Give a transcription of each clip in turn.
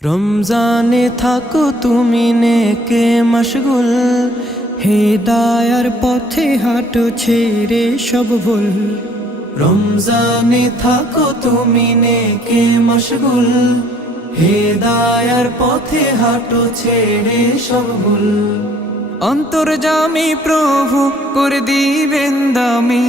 রমজানে থাকো তুমি নেকে মশগুল, হেদায়ার পথে হাঁটো ছেড়ে সব ভুল। রমজানে থাকো তুমি নেকে মশগুল, হেদায়ার পথে হাঁটো ছেড়ে সব ভুল। অন্তর্যামী প্রভু করে দিবেন দামি,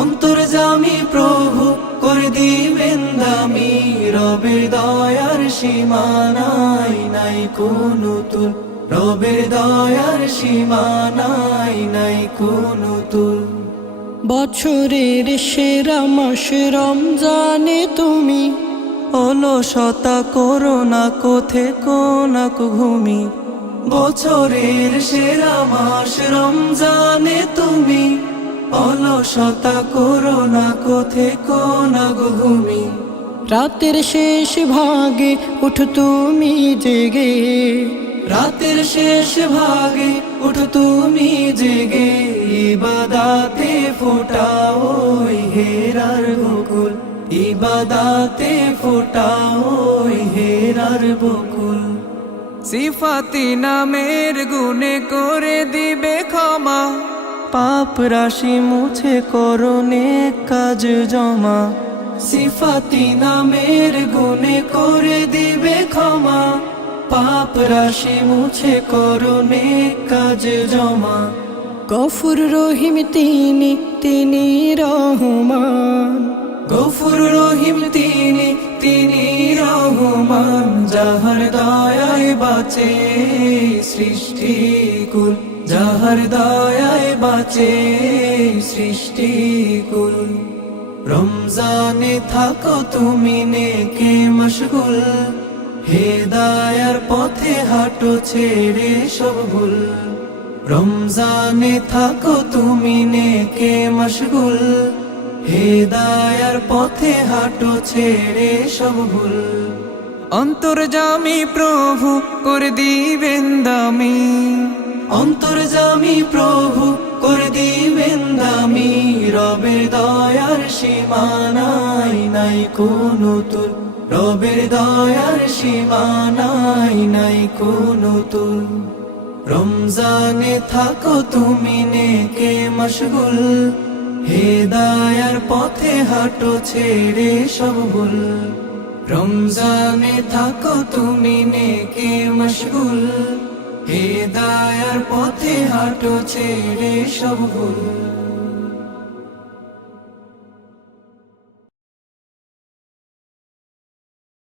অন্তর্যামী প্রভু করে দিবেন দামি। রবের দয়ার সীমা নাই, নাই কোনো তুল। রবের দয়ার সীমা নাই, নাই কোনো তুল। বছরের সেরা মাস রমজানে তুমি অলসতা করো না কোথে কোনা ঘুমি। বছরের সেরা মাস রমজানে তুমি অলসতা করো না কোথে কোনা ঘুমি। রাতের শেষ ভাগে উঠো তুমি জেগে, রাতের শেষ ভাগে উঠো তুমি জেগে। ইবাদাতে ফোটাও ওই হেরার বকুল, ইবাদাতে ফোটাও ওই হেরার বকুল। সিফাতি নামের গুণে করে দিবে ক্ষমা, পাপ রাশি মুছে করো নেক কাজ জমা। সিফাতি নামের গুণে করে দিবে ক্ষমা, পাপ রাশি মুছে করো নেক কাজ জমা। গফুর রহিম তিনি, তিনি রহমান। গফুর রহিম তিনি, তিনি রহমান। যাহার দয়ায় বাঁচে সৃষ্টিকুল, যাহার দয়ায় বাঁচে সৃষ্টিকুল। রমজানে থাকো তুমি নেকে মশগুল, হেদায়ার পথে হাঁটো ছেড়ে সব ভুল। রমজানে থাকো তুমি নেকে মশগুল, হেদায়ার পথে হাঁটো ছেড়ে সব ভুল। অন্তর্যামী প্রভু করে দিবেন দামি, অন্তর্যামী প্রভু করে দিবেন দামি। রবের দয়ার সীমা নাই, নাই কোনো তুল। রবের দয়ার সীমা নাই, নাই কোনো তুল। রমজানে থাকো তুমি নেকে মশগুল, হেদায়ার পথে হাঁটো ছেড়ে সব ভুল। রমজানে থাকো তুমি নেকে মশগুল, হেদায়ার পথে হাঁটো ছেড়ে সব ভুল।